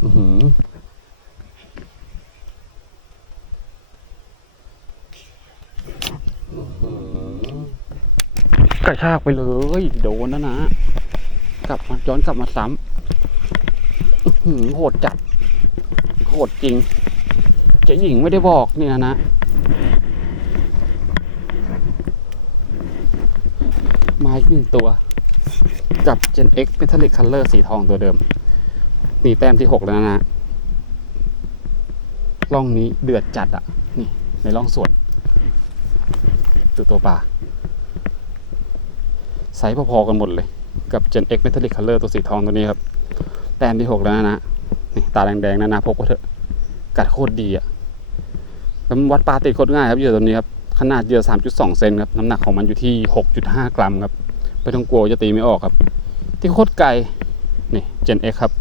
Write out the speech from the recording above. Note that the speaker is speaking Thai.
กระชากไปเลย โดนนะนะ กลับมาย้อนกลับมาซ้ำโหดจัด โหดจริง เจ๊หญิงไม่ได้บอกเนี่ยนะมาอีกหนึ่งตัว กับ Gen X Metallic Color สีทองตัวเดิม นี่แต้มที่หกแล้วนะร่องนี้เดือดจัดอะนี่ในร่องสวนดูตัวปลาไซส์พอๆกันหมดเลย กับ Gen X Metallic Color ตัวสีทองตัวนี้ครับ แต้มที่หกแล้วนะนะนี่ตาแดงๆนะนะพกไว้เถอะ กัดโคตรดีอะแล้วมันวัดปลาติดโคตรง่ายครับเหยื่อตัวนี้ครับ ขนาดเหยื่อ3.2 เซนครับ น้ำหนักของมันอยู่ที่ 6.5 กรัมครับไม่ต้องกลัวจะตีไม่ออกครับ ที่โคตรไกลนี่ Gen X ครับ